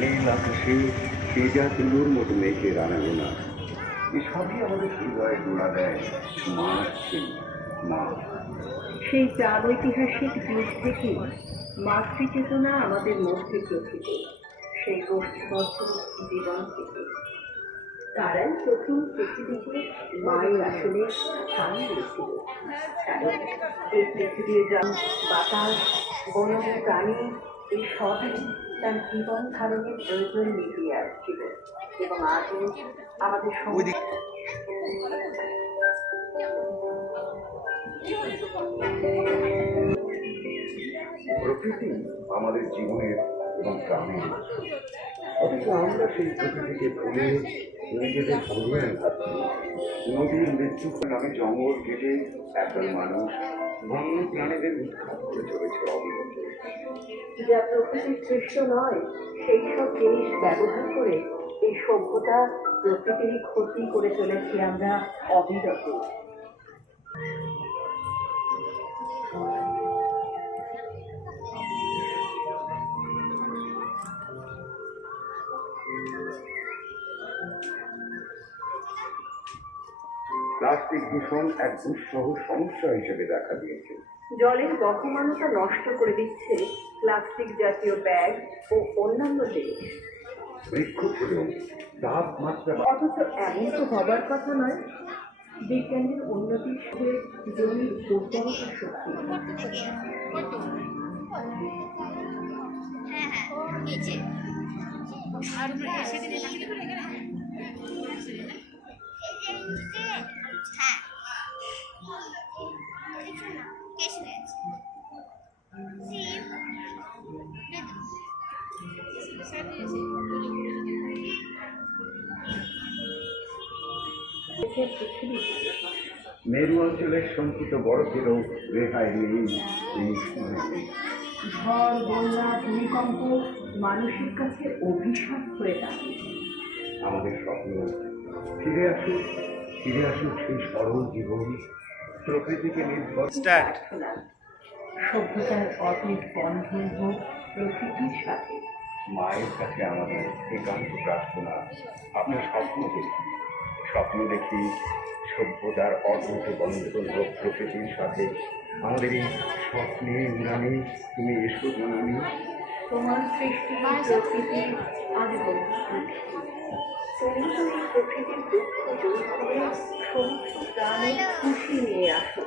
लीला कशी सिंदूर मुठमे के केराना गुन्हा এসবই আমাদের হৃদয়ে দেয়। মা সেই প্রাগ ঐতিহাসিক যুগ থেকে মাতৃচেতনা আমাদের মধ্যে প্রকৃত। সেই জীবন থেকে। তারাই প্রথম পৃথিবীকে মায়ের আসলে স্থান দিয়েছিল। এই পৃথিবীর গ্রাম বাতাস বন প্রাণী, এই সবই তার জীবন ধারণের প্রয়োজন মিটিয়ে আসছিল। এবং আজও আমাদের প্রকৃতি আমাদের জীবনের এবং প্রাণের। অথচ আমরা সেই প্রকৃতিকে ভুলে নিজেদের ভুলে নদীর মৃত্যু নামে জঙ্গল কেটে একদল মানুষ বন্য প্রাণীদের উৎখাত করে চলেছে অবিরত। যা প্রকৃতির সৃষ্ট নয় সেই সব জিনিস ব্যবহার করে এই সভ্যতা প্রকৃতিরই ক্ষতি করে চলেছি আমরা অবিরত। প্লাস্টিক দূষণ এক দুঃসহ সমস্যা হিসেবে দেখা দিয়েছে। জলের বহমানতা নষ্ট করে দিচ্ছে প্লাস্টিক জাতীয় ব্যাগ ও অন্যান্য জিনিস। তাপমাত্রা অথচ এমন তো হবার কথা নয় বিজ্ঞানের উন্নতির সাথে জমির উর্বরতা শক্তি। হ্যাঁ হ্যাঁ হ্যাঁ মেরু অঞ্চলের শঙ্কিত বরফেরও রেহাই নেই ঝড় বন্যা ভূমিকম্প মানুষের কাছে অভিশাপ হয়ে দাঁড়িয়ে আমাদের স্বপ্ন ফিরে আসুক ফিরে আসুক সেই সরল জীবন। প্রকৃতিকে নির্ভর সভ্যতার অতীত বন্ধন হোক প্রকৃতির সাথে। মায়ের কাছে আমাদের একান্ত প্রার্থনা আপনার স্বপ্ন দেখি স্বপ্ন দেখি সভ্যতার অদ্ভুত বন্ধন হোক প্রকৃতির সাথে। আমাদের এই স্বপ্নে উড়ানে তুমি এসো জানানি তোমার সৃষ্টি প্রকৃতির প্রকৃতির দুঃখ জয়ী করে সমস্ত প্রাণে খুশি নিয়ে আসো